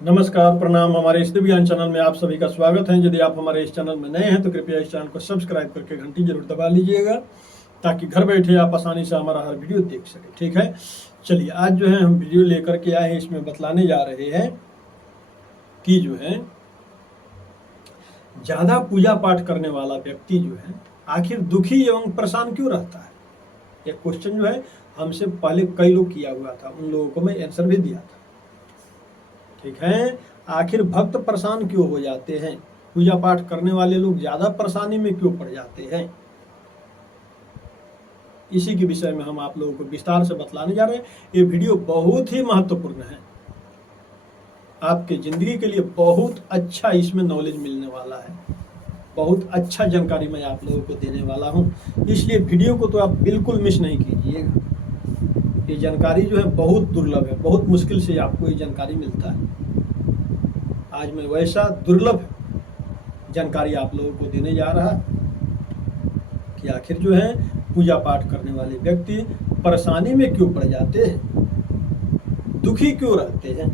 नमस्कार, प्रणाम। हमारे इस दिव्य ज्ञान चैनल में आप सभी का स्वागत है। यदि आप हमारे इस चैनल में नए हैं तो कृपया इस चैनल को सब्सक्राइब करके घंटी जरूर दबा लीजिएगा, ताकि घर बैठे आप आसानी से हमारा हर वीडियो देख सकें। ठीक है, चलिए आज जो है हम वीडियो लेकर के आए हैं, इसमें बतलाने जा रहे हैं कि जो है ज़्यादा पूजा पाठ करने वाला व्यक्ति जो है आखिर दुखी एवं परेशान क्यों रहता है। यह क्वेश्चन जो है हमसे पहले कई लोग किया हुआ था, उन लोगों को मैं आंसर भी दिया था। ठीक है, आखिर भक्त परेशान क्यों हो जाते हैं, पूजा पाठ करने वाले लोग ज्यादा परेशानी में क्यों पड़ जाते हैं, इसी के विषय में हम आप लोगों को विस्तार से बतलाने जा रहे हैं। ये वीडियो बहुत ही महत्वपूर्ण है, आपके जिंदगी के लिए बहुत अच्छा इसमें नॉलेज मिलने वाला है, बहुत अच्छा जानकारी मैं आप लोगों को देने वाला हूं, इसलिए वीडियो को तो आप बिल्कुल मिस नहीं कीजिएगा। ये जानकारी जो है बहुत दुर्लभ है, बहुत मुश्किल से आपको ये जानकारी मिलता है। आज मैं वैसा दुर्लभ जानकारी आप लोगों को देने जा रहा कि आखिर जो है पूजा पाठ करने वाले व्यक्ति परेशानी में क्यों पड़ जाते हैं, दुखी क्यों रहते हैं।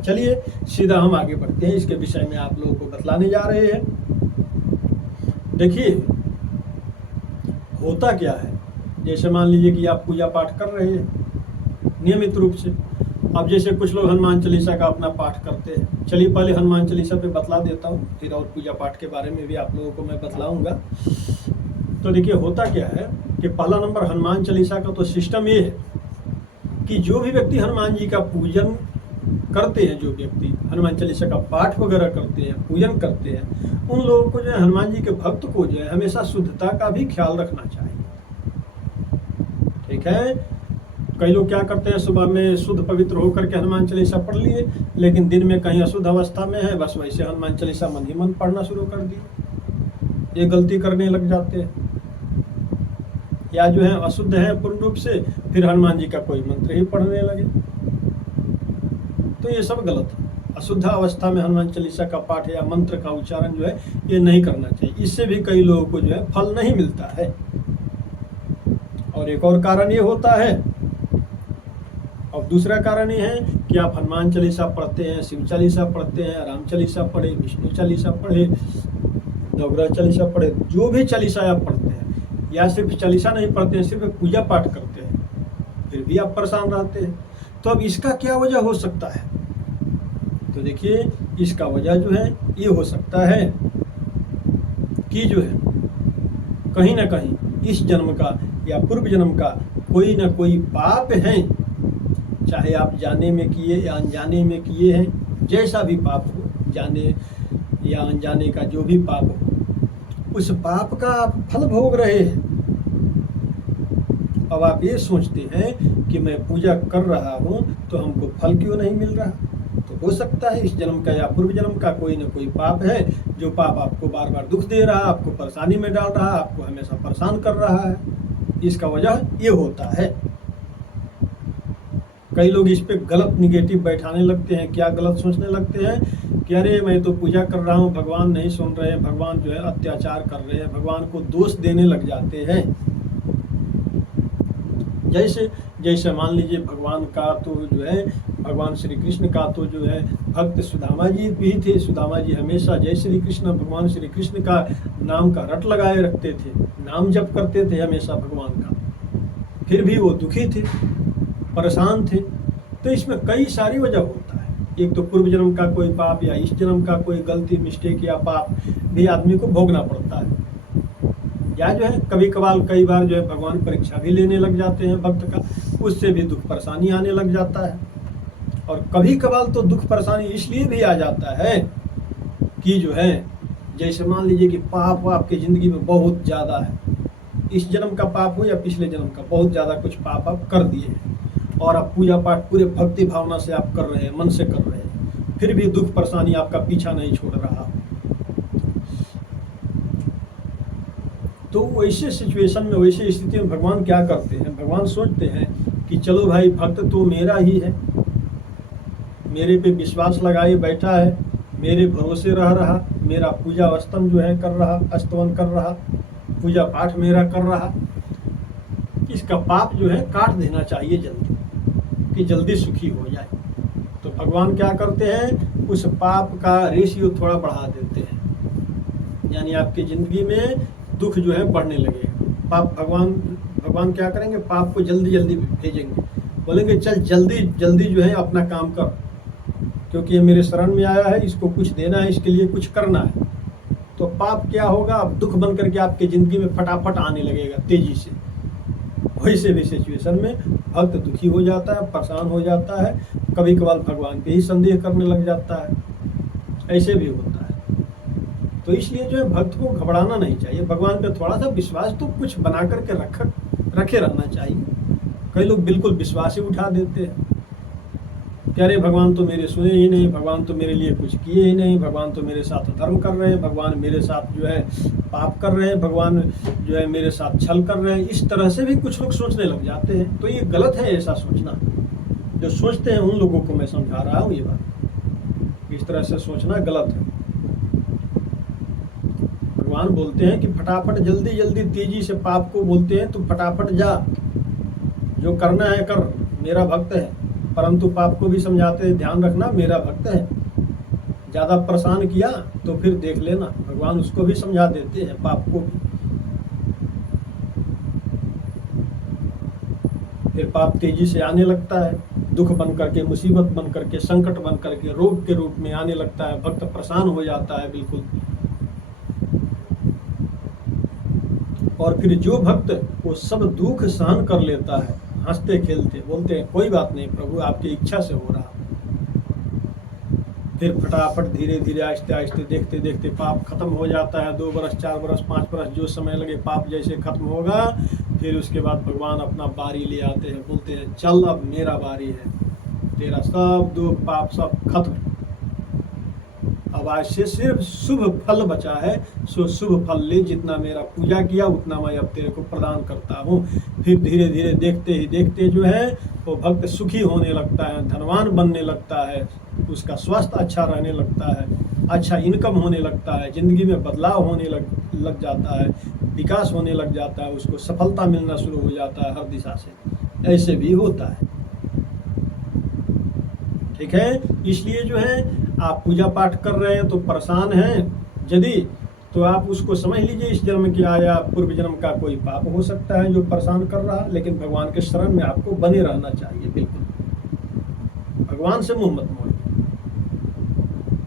चलिए सीधा हम आगे बढ़ते हैं, इसके विषय में आप लोगों को बतलाने जा रहे हैं। देखिए होता क्या है, जैसे मान लीजिए कि आप पूजा पाठ कर रहे हैं नियमित रूप से। अब जैसे कुछ लोग हनुमान चालीसा का अपना पाठ करते हैं, चलिए पहले हनुमान चालीसा पे बतला देता हूँ, फिर और पूजा पाठ के बारे में भी आप लोगों को मैं बतलाऊंगा। तो देखिए होता क्या है कि पहला नंबर हनुमान चालीसा का तो सिस्टम ये है कि जो भी व्यक्ति हनुमान जी का पूजन करते हैं, जो व्यक्ति हनुमान चालीसा का पाठ वगैरह करते हैं, पूजन करते हैं, उन लोगों को जो है हनुमान जी के भक्त को जो है हमेशा शुद्धता का भी ख्याल रखना चाहिए। ठीक है, कई लोग क्या करते हैं, सुबह में शुद्ध पवित्र होकर के हनुमान चालीसा पढ़ लिए, लेकिन दिन में कहीं अशुद्ध अवस्था में है, बस वैसे हनुमान चालीसा मन ही मन पढ़ना शुरू कर दिए, ये गलती करने लग जाते हैं। या जो है अशुद्ध है पूर्ण रूप से, फिर हनुमान जी का कोई मंत्र ही पढ़ने लगे, तो ये सब गलत है। अशुद्ध अवस्था में हनुमान चालीसा का पाठ या मंत्र का उच्चारण जो है ये नहीं करना चाहिए, इससे भी कई लोगों को जो है फल नहीं मिलता है। और एक और कारण ये होता है, और दूसरा कारण ये है कि आप हनुमान चालीसा पढ़ते हैं, शिव चालीसा पढ़ते हैं, राम चालीसा पढ़े, विष्णु चालीसा पढ़े, नवग्रह चालीसा पढ़े, जो भी चालीसा आप पढ़ते हैं, या सिर्फ चालीसा नहीं पढ़ते हैं, सिर्फ पूजा पाठ करते हैं, फिर भी आप परेशान रहते हैं। तो अब इसका क्या वजह हो सकता है, तो देखिए इसका वजह जो है ये हो सकता है कि जो है कहीं ना कहीं इस जन्म का या पूर्व जन्म का कोई ना कोई पाप है, चाहे आप जाने में किए या अनजाने में किए हैं, जैसा भी पाप हो, जाने या अनजाने का जो भी पाप हो, उस पाप का आप फल भोग रहे हैं। अब आप ये सोचते हैं कि मैं पूजा कर रहा हूँ तो हमको फल क्यों नहीं मिल रहा, तो हो सकता है इस जन्म का या पूर्व जन्म का कोई ना कोई पाप है, जो पाप आपको बार बार दुख दे रहा है, आपको परेशानी में डाल रहा है, आपको हमेशा परेशान कर रहा है। इसका वजह ये होता है। कई लोग इस पे गलत निगेटिव बैठाने लगते हैं, क्या गलत सोचने लगते हैं कि अरे मैं तो पूजा कर रहा हूँ, भगवान नहीं सुन रहे हैं, भगवान जो है अत्याचार कर रहे हैं, भगवान को दोष देने लग जाते हैं। जैसे जैसे मान लीजिए भगवान का तो जो है, भगवान श्री कृष्ण का तो जो है भक्त सुदामा जी भी थे। सुदामा जी हमेशा जय श्री कृष्ण, भगवान श्री कृष्ण का नाम का रट लगाए रखते थे, नाम जप करते थे हमेशा भगवान का, फिर भी वो दुखी थे, परेशान थे। तो इसमें कई सारी वजह होता है, एक तो पूर्व जन्म का कोई पाप या इस जन्म का कोई गलती मिस्टेक या पाप भी आदमी को भोगना पड़ता है, या जो है कभी कभार कई बार जो है भगवान परीक्षा भी लेने लग जाते हैं भक्त का, उससे भी दुख परेशानी आने लग जाता है। और कभी कभार तो दुख परेशानी इसलिए भी आ जाता है कि जो है जैसे मान लीजिए कि पाप आपकी ज़िंदगी में बहुत ज़्यादा है, इस जन्म का पाप हो या पिछले जन्म का, बहुत ज़्यादा कुछ पाप आप कर दिए हैं, और आप पूजा पाठ पूरे भक्ति भावना से आप कर रहे हैं, मन से कर रहे हैं, फिर भी दुख परेशानी आपका पीछा नहीं छोड़ रहा। तो वैसे सिचुएशन में, वैसे स्थिति में भगवान क्या करते हैं, भगवान सोचते हैं कि चलो भाई भक्त तो मेरा ही है, मेरे पे विश्वास लगाए बैठा है, मेरे भरोसे रह रहा, मेरा पूजा स्तवन जो है कर रहा, स्तवन कर रहा, पूजा पाठ मेरा कर रहा, इसका पाप जो है काट देना चाहिए जल्दी, कि जल्दी सुखी हो जाए। तो भगवान क्या करते हैं, उस पाप का रेशियो थोड़ा बढ़ा देते हैं, यानी आपकी जिंदगी में दुख जो है बढ़ने लगेगा। पाप भगवान क्या करेंगे, पाप को जल्दी जल्दी भेजेंगे, बोलेंगे चल जल्दी जल्दी जो है अपना काम कर, क्योंकि ये मेरे शरण में आया है, इसको कुछ देना है, इसके लिए कुछ करना है। तो पाप क्या होगा, अब दुख बन करके आपकी जिंदगी में फटाफट आने लगेगा तेजी से। वैसे भी सिचुएशन में भक्त दुखी हो जाता है, परेशान हो जाता है, कभी कभार भगवान पे ही संदेह करने लग जाता है, ऐसे भी होता है। तो इसलिए जो है भक्त को घबराना नहीं चाहिए, भगवान पे थोड़ा सा विश्वास तो कुछ बना करके रखे रहना चाहिए। कई लोग बिल्कुल विश्वास ही उठा देते हैं कि अरे भगवान तो मेरे सुने ही नहीं, भगवान तो मेरे लिए कुछ किए ही नहीं, भगवान तो मेरे साथ धर्म कर रहे हैं, भगवान मेरे साथ जो है पाप कर रहे हैं, भगवान जो है मेरे साथ छल कर रहे हैं। इस तरह से भी कुछ लोग सोचने लग जाते हैं। तो ये गलत है ऐसा सोचना। जो सोचते हैं उन लोगों को मैं समझा रहा हूँ ये बात, इस तरह से सोचना गलत है। भगवान बोलते हैं कि फटाफट जल्दी जल्दी तेजी से पाप को बोलते हैं तो फटाफट जा, जो करना है कर, मेरा भक्त है। परंतु पाप को भी समझाते हैं, ध्यान रखना मेरा भक्त है, ज़्यादा परेशान किया तो फिर देख लेना। भगवान उसको भी समझा देते हैं, पाप को भी। फिर पाप तेजी से आने लगता है, दुख बन करके, मुसीबत बन करके, संकट बन करके, रोग के रूप में आने लगता है। भक्त परेशान हो जाता है बिल्कुल। और फिर जो भक्त वो सब दुख सहन कर लेता है, हंसते खेलते, बोलते हैं कोई बात नहीं प्रभु, आपकी इच्छा से हो रहा। फिर फटाफट धीरे धीरे आहिस्ते आहिस्ते देखते देखते पाप खत्म हो जाता है। 2 बरस 4 बरस 5 बरस जो समय लगे, पाप जैसे खत्म होगा, फिर उसके बाद भगवान अपना बारी ले आते हैं, बोलते हैं चल अब मेरा बारी है, तेरा सब दुख पाप सब खत्म, अब आज से सिर्फ शुभ फल बचा है, सो शुभ फल ले, जितना मेरा पूजा किया उतना मैं अब तेरे को प्रदान करता हूँ। फिर धीरे धीरे देखते ही देखते जो है वो भक्त सुखी होने लगता है, धनवान बनने लगता है, उसका स्वास्थ्य अच्छा रहने लगता है, अच्छा इनकम होने लगता है, जिंदगी में बदलाव होने लग जाता है, विकास होने लग जाता है, उसको सफलता मिलना शुरू हो जाता है हर दिशा से। ऐसे भी होता है, ठीक है। इसलिए जो है आप पूजा पाठ कर रहे हैं तो परेशान हैं यदि, तो आप उसको समझ लीजिए इस जन्म किया या पूर्व जन्म का कोई पाप हो सकता है जो परेशान कर रहा, लेकिन भगवान के शरण में आपको बने रहना चाहिए बिल्कुल, भगवान से मुंह मत मोड़िए।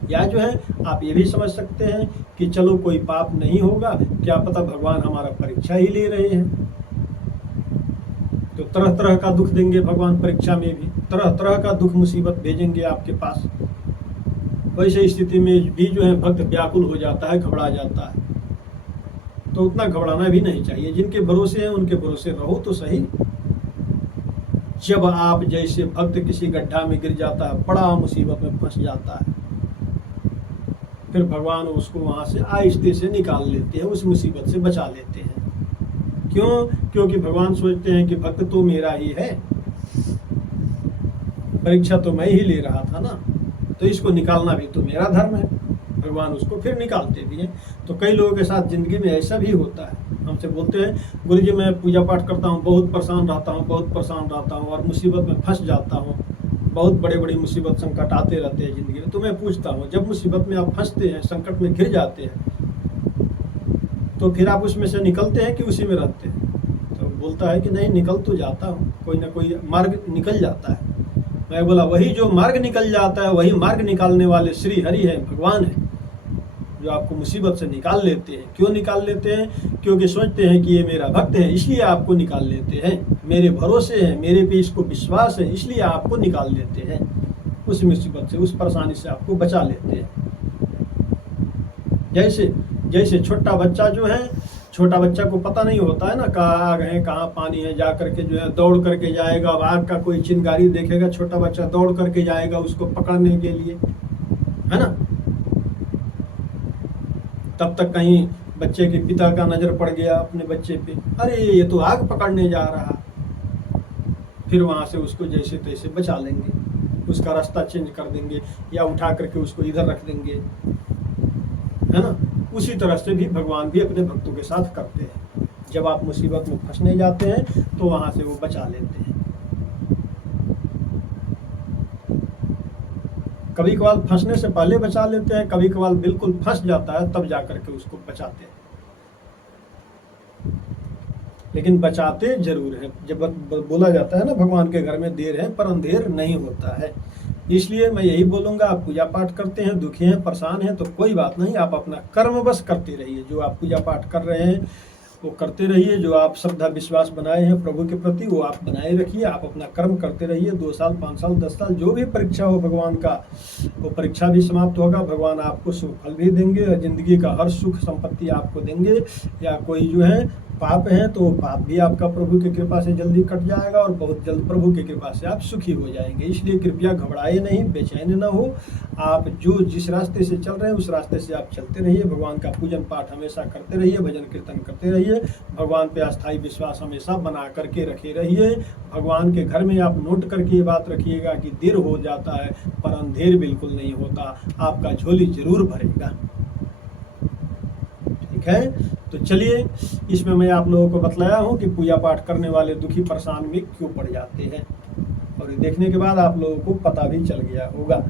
या जो है आप ये भी समझ सकते हैं कि चलो कोई पाप नहीं होगा, क्या पता भगवान हमारा परीक्षा ही ले रहे हैं, तो तरह तरह का दुख देंगे भगवान, परीक्षा में भी तरह तरह का दुख मुसीबत भेजेंगे आपके पास। वैसे स्थिति में भी जो है भक्त व्याकुल हो जाता है, घबरा जाता है। तो उतना घबराना भी नहीं चाहिए, जिनके भरोसे हैं उनके भरोसे रहो तो सही। जब आप जैसे भक्त किसी गड्ढा में गिर जाता है, बड़ा मुसीबत में फंस जाता है, फिर भगवान उसको वहां से आहिस्ते से निकाल लेते हैं, उस मुसीबत से बचा लेते हैं। क्यों? क्योंकि भगवान सोचते हैं कि भक्त तो मेरा ही है, परीक्षा तो मैं ही ले रहा था ना, तो इसको निकालना भी तो मेरा धर्म है। भगवान उसको फिर निकालते भी हैं। तो कई लोगों के साथ जिंदगी में ऐसा भी होता है, हमसे बोलते हैं गुरु जी मैं पूजा पाठ करता हूँ, बहुत परेशान रहता हूँ, बहुत परेशान रहता हूँ और मुसीबत में फंस जाता हूँ, बहुत बड़े बड़ी मुसीबत संकट आते रहते हैं ज़िंदगी में। तो मैं पूछता हूँ, जब मुसीबत में आप फंसते हैं, संकट में घिर जाते हैं, तो फिर आप उसमें से निकलते हैं कि उसी में रहते हैं? तो बोलता है कि नहीं, निकल तो जाता हूँ, कोई ना कोई मार्ग निकल जाता है। मैं बोला वही जो मार्ग निकल जाता है, वही मार्ग निकालने वाले श्री हरि है, भगवान है, जो आपको मुसीबत से निकाल लेते हैं। क्यों निकाल लेते हैं? क्योंकि सोचते हैं कि ये मेरा भक्त है, इसलिए आपको निकाल लेते हैं, मेरे भरोसे है, मेरे पे इसको विश्वास है, इसलिए आपको निकाल लेते हैं उस मुसीबत से, उस परेशानी से आपको बचा लेते हैं। जैसे छोटा बच्चा जो है, छोटा बच्चा को पता नहीं होता है ना कहाँ आग है कहाँ पानी है, जा करके जो है दौड़ करके जाएगा। अब आग का कोई चिंगारी देखेगा, छोटा बच्चा दौड़ करके जाएगा उसको पकड़ने के लिए, है ना। तब तक कहीं बच्चे के पिता का नज़र पड़ गया अपने बच्चे पे, अरे ये तो आग पकड़ने जा रहा, फिर वहाँ से उसको जैसे तैसे बचा लेंगे, उसका रास्ता चेंज कर देंगे या उठा करके उसको इधर रख देंगे, है ना। उसी तरह से भी भगवान भी अपने भक्तों के साथ करते हैं। जब आप मुसीबत में फंसने जाते हैं तो वहाँ से वो बचा लेते हैं। कभी कभार फंसने से पहले बचा लेते हैं, कभी कभार बिल्कुल फंस जाता है तब जा करके उसको बचाते हैं, लेकिन बचाते जरूर है। जब बोला जाता है ना, भगवान के घर में देर है पर अंधेर नहीं होता है। इसलिए मैं यही बोलूंगा, आप पूजा पाठ करते हैं, दुखी हैं, परेशान हैं, तो कोई बात नहीं, आप अपना कर्म बस करते रहिए। जो आप पूजा पाठ कर रहे हैं वो करते रहिए, जो आप श्रद्धा विश्वास बनाए हैं प्रभु के प्रति वो आप बनाए रखिए। आप अपना कर्म करते रहिए। 2 साल 5 साल 10 साल जो भी परीक्षा हो भगवान का, वो परीक्षा भी समाप्त होगा। भगवान आपको शुभ फल भी देंगे और जिंदगी का हर सुख संपत्ति आपको देंगे। या कोई जो है पाप है तो पाप भी आपका प्रभु की कृपा से जल्दी कट जाएगा और बहुत जल्द प्रभु की कृपा से आप सुखी हो जाएंगे। इसलिए कृपया घबराए नहीं, बेचैन न हो। आप जो जिस रास्ते से चल रहे हैं उस रास्ते से आप चलते रहिए। भगवान का पूजन पाठ हमेशा करते रहिए, भजन कीर्तन करते रहिए, भगवान पे अस्थायी विश्वास हमेशा बना करके रखे रहिए। भगवान के घर में आप नोट करके ये बात रखिएगा कि देर हो जाता है पर अंधेर बिल्कुल नहीं होता, आपका झोली जरूर भरेगा। ठीक है, तो चलिए, इसमें मैं आप लोगों को बतलाया हूँ कि पूजा पाठ करने वाले दुखी परेशान में क्यों पड़ जाते हैं, और ये देखने के बाद आप लोगों को पता भी चल गया होगा।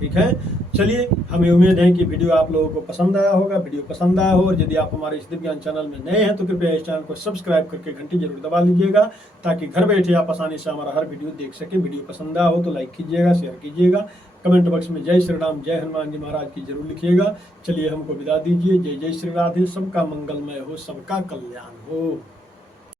ठीक है, चलिए, हमें उम्मीद है कि वीडियो आप लोगों को पसंद आया होगा। वीडियो पसंद आया हो और यदि आप हमारे इस दिव्य ज्ञान चैनल में नए हैं तो कृपया इस चैनल को सब्सक्राइब करके घंटी जरूर दबा लीजिएगा, ताकि घर बैठे आप आसानी से हमारा हर वीडियो देख सके। वीडियो पसंद आया हो तो लाइक कीजिएगा, शेयर कीजिएगा, कमेंट बॉक्स में जय श्री राम, जय हनुमान जी महाराज की जरूर लिखिएगा। चलिए, हमको विदा दीजिए। जय जय श्री राधे। सबका मंगलमय हो, सबका कल्याण हो।